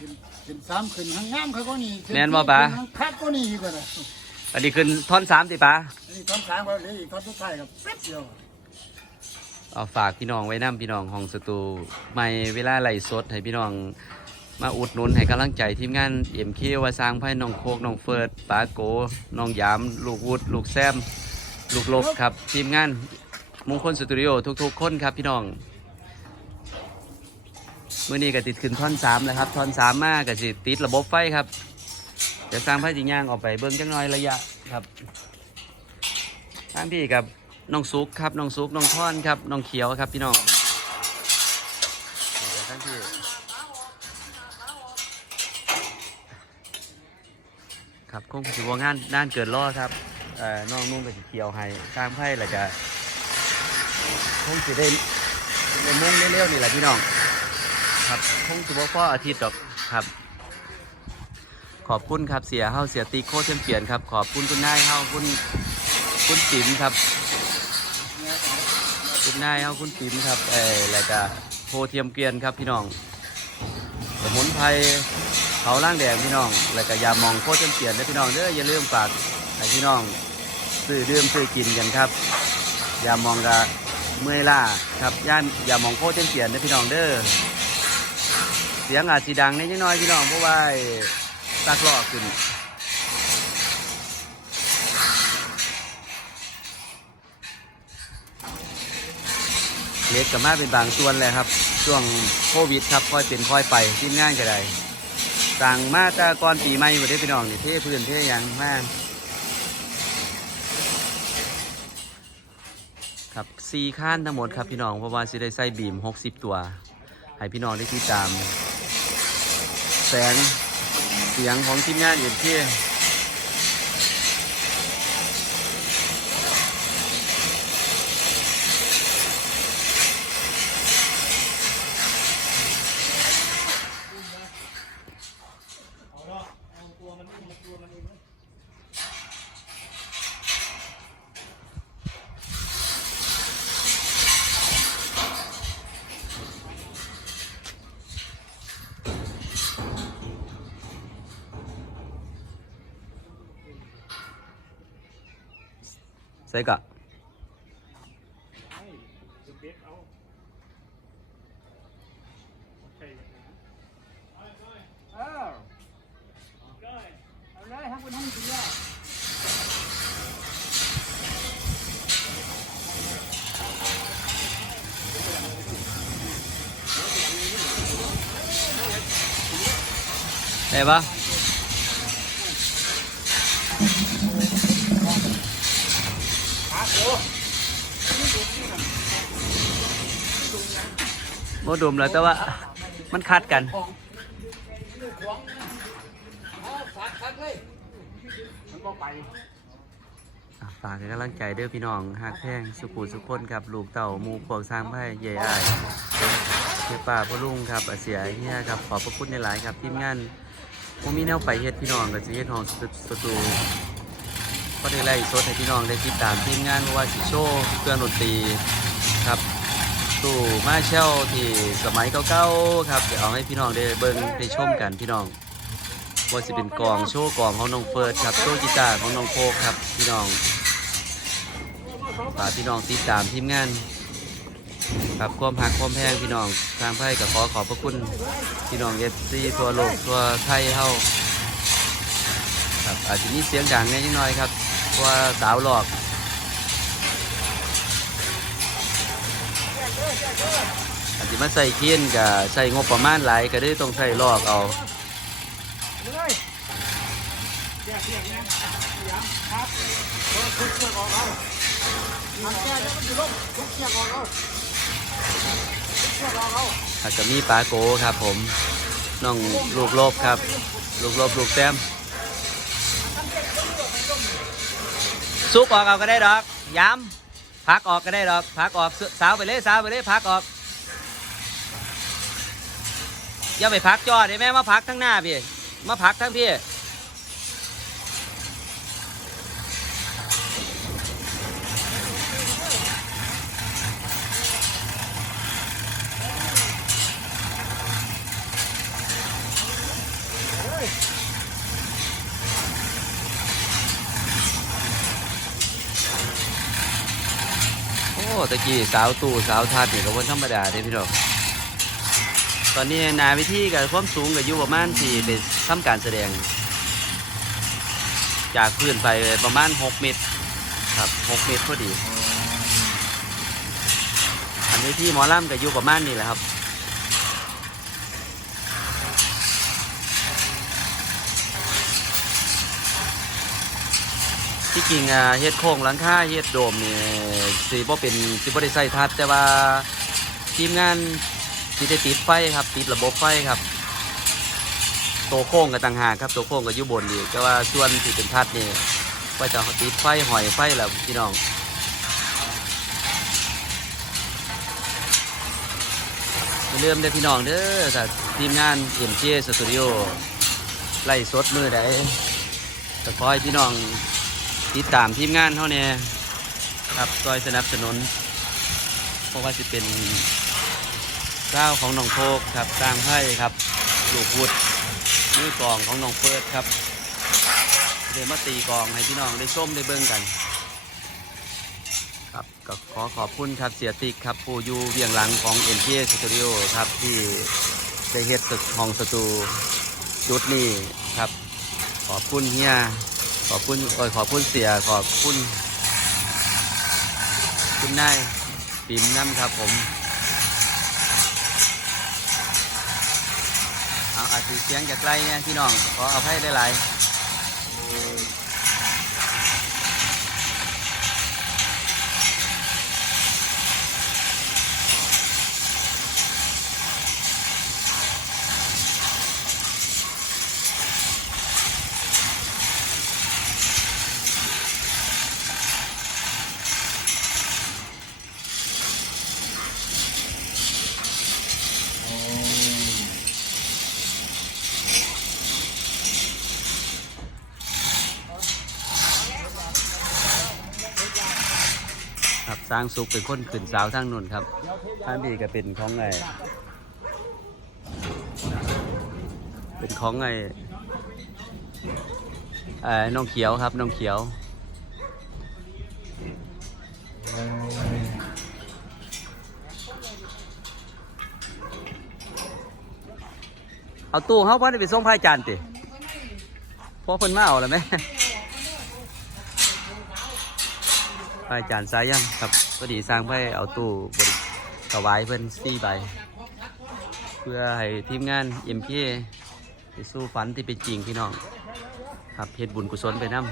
ขึ้นขึ้นสามขึ้นห้างงามเขาก็นี่ขึ้แม่นบ่ปะขึ้ห้างคักก็นี่ก็ได้อันนี้ขึ้นท่อนสามติปะอันนี้ตอนสามก็เหลยอีกตอนสุดท้ายกับแป๊บเดียวเอาฝากพี่น้องไว้นํพี่น้องของสตูไม่เวลาไล่สดให้พี่น้องมาอุดหนุนให้กำลังใจทีมงานเอ็มเคว่าสร้างไพ่น้องโคกน้องเฟิร์ดปาโกน้องยาม ลูกวุฒลูกแซม ลูกลบครับ ทีมงานมงคลสตูดิโอทุกๆ คนครับพี่น้อง มื่อนี้ก็ติดขึ้นท่อนสามแล้วครับท่อนสามมากก็สิติดระบบไฟครับเดี๋ยวสร้างไพ่จิงย่างออกไปเบิ้งจังน้อยระยะครับทางพี่กับน้องซุกครับน้องซุกน้องท่อนครับน้องเขียวครับพี่น้องทางพี่ครับคงสิว่างานด้านเกินล่อครับเอ่อน้องนุ่งกับสีเขียวให้สร้างไพ่แล้วจะคงสิได้ได้มุ่งเร็วๆนี่แหละพี่น้อง ครับคงสิบ่พออาทิตย์ดอกครับ ขอบคุณครับเสียเฮาเสียตีโคเชมเปียนครับ ขอบคุณคุณนายเฮาคุณคุณติ๋มครับ คุณนายเฮาคุณติ๋มครับเออแล้วก็โพเทียมเกวียนครับพี่น้องสมุนไพรเขาล่างแดงพี่น้อง แล้วก็ยามองโคเชมเปียนนะพี่น้องเด้ออย่าลืมฝากให้พี่น้องซื้อดื่มซื้อกินกันครับ ยามองกะเมื่อยล่าครับย่านยามองโคเชมเปียนนะพี่น้องเด้อ สียงอาจสีดังนิดน้อยพี่น้องเพราะว่าตักลอกขึ้นเล็กกับมาเป็นบางส่วนเลยครับ ช่วงโควิดครับค่อยเป็นค่อยไปทีมงานก็ได้สั่งมาตาก่อนปีใหม่อยู่ได้พี่น้องนี่เท่พื้นเท่ยังมากครับซีข้านทั้งหมดครับพี่น้องเพราะว่าสิได้ใส่บีม 60 ตัว ให้พี่น้องได้ติดตาม แสงเสียงของทีมงานอื่ที่ ใส่กะ เออเอาเลยทั้งคนทั้งเดียว ได้ปะ โมดมแล้วแต่ว่ามันคัดกันฝากกำลังใจเด้อพี่น้องฮักแท่งสุขุสุขคนครับลูกเต่ามูพวกสร้างไพ่ใหญ่อ้ายเทป่าพ่อลุงครับอาเสียเฮียครับขอบพระคุณในหลายครับทีมงานผมมีแนวไปเฮ็ดพี่น้องกับสิเฮ็ดห้องสตูก็ได้ไล่สดให้พี่น้องได้ติดตามทีมงานเพราะว่าสิโชว์เครื่องดนตรีครับ ตู้มาเช่าที่สมัยเก่าๆครับเดี๋ยวเอาให้พี่น้องได้เบิ่งได้ชมกันพี่น้องว่าสิเป็นกองโชว์กองของน้องเฟิร์สครับโชว์กีตาร์ของน้องโคกครับพี่น้องฝากพี่น้องติดตามทีมงานครับความหักความแพงพี่น้องทางไพ่ก็ขอขอบพระคุณพี่น้องเอฟซีทั่วโลกทั่วไทยเฮาครับอาจจะมีเสียงดังนิดหน่อยครับเพราะว่าสาวหลอก อาจจะมาใส่เคียนกับใส่งบประมาณหลายก็ได้ต้องใส่ลอกเอาเลยแยกกับเออทุกเชือกออกเอาทำแก้แล้วมันอยู่ลงทุกเอาอาจจะมีปลาโกครับผมน้องลูกโลบครับ ลูกโลบลูกแต้มซุปออกเอาก็ได้ดอกย้ำ พักออกก็ได้ดอกพักออกสาวไปเลยสาวไปเลยพักออกอย่าไปพักจอดได้ไหมมาพักทั้งหน้าพี่มาพักทั้งพี่ ตะกี้สาวตู่สาวทัดนี่ก็บ่ธรรมดาเด้พี่น้องตอนนี้นาวิธีกับความสูงก็อยู่ประมาณที่ไปทำการแสดง จากพื้นไปประมาณ 6 เมตร ครับ 6 เมตรพอดี อันนี้ที่หมอลำก็อยู่ประมาณนี้แหละครับที่จริงเฮ็ดโค้งหลังคาเฮ็ดโดมนี่ สิบ่เป็นสิบ่ได้ใส่ทัด แต่ว่าทีมงานสิได้ติดไฟครับ ติดระบบไฟครับ ตัวโค้งก็ต่างหากครับตัวโค้งก็อยู่บนอีกแต่ว่าส่วนที่เป็นทัดนี่ก็จะติดไฟหอยไฟแล้วพี่น้องอย่มเด้พี่น้องเด้อถ้าทีมงาน MJ Studio ไล่สดมือใดก็ขอให้พี่น้องติดตามทีมงานเขานี่ย ครับซอยสนับสนุน เพราะว่าจะเป็นเจ้าของน้องโคกครับสร้างไพ่ครับลูกวุฒมือกลองของน้องเฟิร์สครับเดี๋ยวมาตีกลองให้พี่น้องได้ส้มได้เบิ่งกันครับก็ขอขอบคุณครับเสียติกครับผู้อยู่เวียงหลังของ n t a Studio ครับที่ได้เฮ็ดตึกห้องสตูจุดนี้ครับ ขอบคุณเฮียขอบคุณโอ้ยขอบคุณเสียขอบคุณ คุณนายปิ่มน้ำครับผมเอาอาจจะเสียงจากไกลเนี่ยพี่น้องขออภัยได้หลาย สร้างสุขเป็นคนขึ้นสาวทั้งนุ่นครับท่านดีก็เป็นของไงเป็นของไงอ่อน้องเขียวครับน้องเขียวเอาตู้เขาพ่อได้ไปส่งพระอาจารย์ติพอเพิ่นมาเอาแล้วไหม พระอาจารย์สายันครับพอดีสร้างไปเอาตู้บริถวายเพิ่นสี่ใบ เพื่อให้ทีมงานเอ็มพีไปสู้ฝันที่เป็นจริงพี่น้อง ครับเพียบุญกุศลไปนำ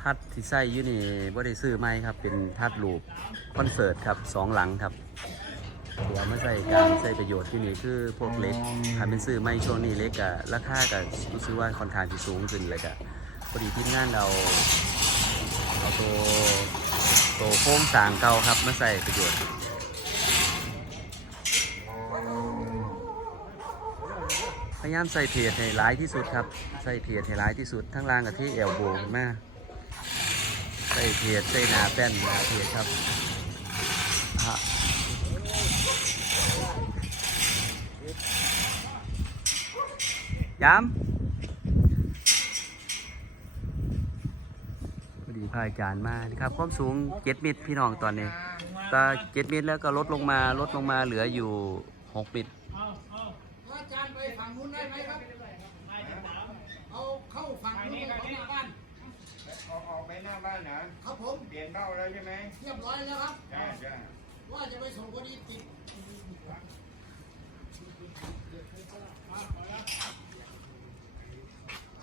ทัดที่ ใส่อยู่นี่บ่ได้ซื้อใหม่ครับ เป็นทัดรูปคอนเสิร์ตครับสองหลังครับตัวมาใส่การใส่ประโยชน์ที่นี่คือพวกเล็กถ้าเป็นซื้อใหม่ช่วงนี้เล็กอะราคาก็รู้สึกว่าค่อนข้างที่สูงขึ้นเลยก็พอดีทีมงานเราเอาตัวตัวโค้งสางเก่าครับมาใส่ประโยชน์พยายามใส่เพจให้ร้ายที่สุดครับ ใส่เพจให้ร้ายที่สุดทั้งล่างกับที่เอลโบมา ใส่เพจใส่หนาแป้นหนาเพจครับฮะย้ำพอดีพายการมานะครับ ความสูงเจ็ดเมตรพี่น้องตอนนี้ตาเจ็ดเมตรแล้วก็ลดลงมาลดลงมาเหลืออยู่หกเมตรอาจารย์ไปฝั่งนู้นได้ไหมครับ เอาเข้าฝั่งนู้นของหน้าบ้าน ออกออกไปหน้าบ้านนะครับผมเปลี่ยนเบ้าแล้วใช่ไหมเรียบร้อยแล้วครับใช่ใช่ว่าจะไปส่งพอดีติด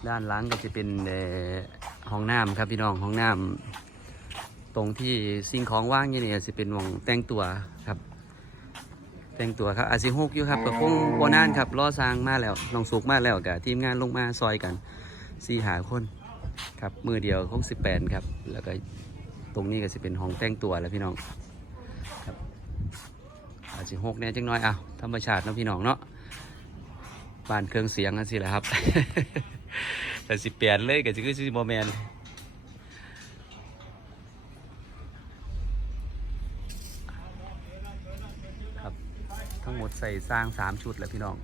ด้านหลังก็จะเป็นเอ่อห้องน้ำครับพี่น้องห้องน้ำตรงที่สิ่งของว่างอยู่นี่จะเป็นหมองแต่งตัวครับ แต่งตัวครับอาจสิฮกอยู่ครับก็คงโบนานครับรอสร้างมาแล้วน้องสุกมาแล้วกับทีมงานลงมาซอยกันสี่หาคน ครับมือเดียวคงสิบแปดครับ แล้วก็ตรงนี้ก็จะเป็นห้องแต่งตัวแล้วพี่น้องครับอาจสิฮกเนี่จังน้อยอะธรรมชาตินะพี่น้องเนาะบ้านเครื่องเสียงนั่นสิแหละครับ แต่สิเปลี่ยนเลยก็จะคือสิบแมนครับทั้งหมดใส่สร้างสามชุดแหละพี่น้อง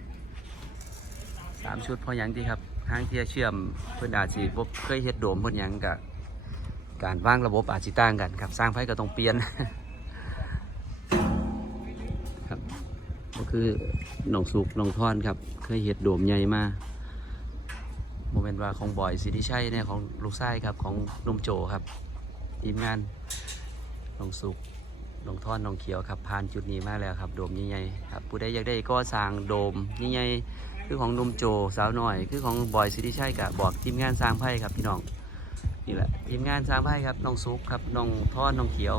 สามชุดพราะหยังที่ครับ ห้างเทียเชื่อมเพื่อนอาจสิบ่เคยเฮ็ดโดมเพื่อนยังกับการวางระบบอาจสิต่างกันครับ สร้างไฟก็ต้องเปลี่ยนครับก็คือหนองสุกหนองท่อนครับ เคยเฮ็ดโดมใหญ่มาโมเมนต์ว่าของบอยสิริชัยเนี่ยของลูกชายครับของนุ่มโจครับทีมงานหนองสุกหนองท่อนหนองเขียวครับผ่านจุดนี้มาแล้วครับ โดมใหญ่ๆครับผู้ใดอยากได้ก็สร้างโดมใหญ่ๆ คือของนมโจสาวหน่อย คือของบอยสิริชัยกับบอกทีมงานสร้างไพ่ครับพี่น้องนี่แหละทีมงานสร้างไพ่ครับน้องสุกครับน้องทอนน้องเขียว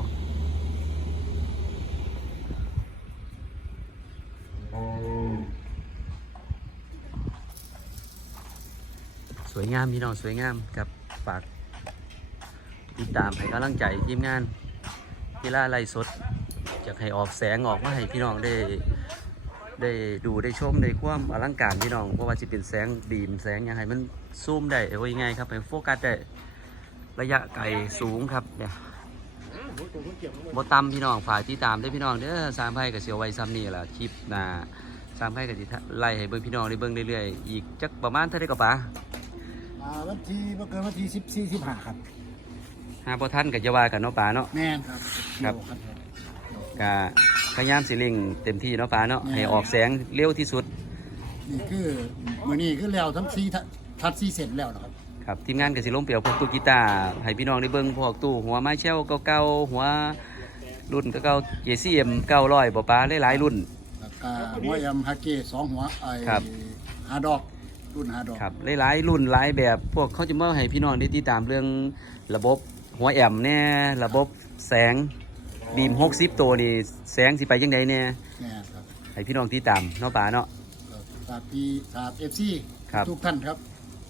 สวยงามพี่น้องสวยงามกับฝากติดตามให้กำลังใจทีมงานกีฬาไล่สดจะให้ออกแสงออกมาให้พี่น้องได้ ได้ดูได้ชมได้ความอลังการพี่น้องเพราะว่าจะเป็นแสงบีมแสงอย่างไรมันซูมได้ว่ายังไงครับให้โฟกัสได้ระยะไกลสูงครับเนี่ยบต่ำพี่น้องฝากติดตามได้อพี่น้องเด้อสามไพ่กับเสียวไว้ซ้ำนี่แหละคลิปหนาสามไพ่กับที่ไล่ให้เบิ่งพี่น้องได้เบิ่งเรื่อยๆอีกจักประมาณเท่าไรก็ปะอ่าวันที่บ่เกินวันที่สิบสี่สิบห้าครับหาพอท่านกับจะว่ากันเนาะป๋าเนาะแม่นครับครับเกี่ยวครับก็ พยายามสิเร่งเต็มที่เนาะป๋าเนาะให้ออกแสงเร็วที่สุด นี่คือมื้อนี้คือแล้วทั้งสี่ทัดทัดสี่เสร็จแล้วนะครับ ครับทีมงานก็สิลงเปลี่ยวพวกตู้กีตาร์ให้พี่น้องได้เบิ่งพวกตู้หัวไม้เชลเก่าๆหัวรุ่นเก่าๆ JCM 900บ่ป๋าหลายๆรุ่น แล้วก็หัวยำฮาเก้สองหัวไอ้ครับหาดอกรุ่นหาดอกครับหลายๆรุ่นหลายแบบพวกเขาจะมาให้พี่น้องได้ติดตามเรื่องระบบหัวแอมแน่ระบบแสง บีม60ตัวนี่แสงสิไปจังไดแน่แม่นครับให้พี่น้องติดตามเนาะป๋าเนาะเอ่อฝากพี่ฝากเอฟซีครับ ทุกท่านครับ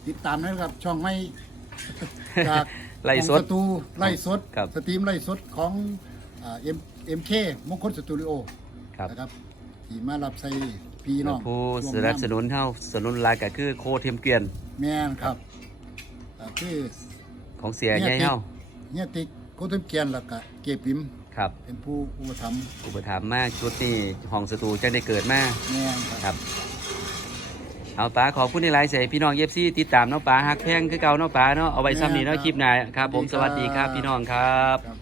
ติดตามนะครับช่องไม่จากไล่สของดประตูไล่สดครับสตรีมไล่สดของเอ็มเอ็มเคมงคลสตูดิโอครับนะครับที่มารับใส่พี่น้องผู้สร่วมนับงาสนุนเท่าสนุนรายก็คือโคเทียมเกวียน แม่นครับอ่าคือของเสียใหญ่เฮาเฮียติ๊กโคตรเกียนแล้วก็เก็บปิม ครับ เป็นผู้อุปถัมภ์อุปถัมภ์มากชุดนี้ห้องสตูจังได้เกิดมาแม่นครับ ครับ เอาป๋าขอบคุณในไลน์เสียพี่น้องเย็บซี่ติดตามเนาะป๋าฮักแพงคือเก่าเนาะป๋าเนาะเอาไว้ซ้ำนี้เนาะคลิปหน้าครับ ผมสวัสดีครับพี่น้องครับ ครับ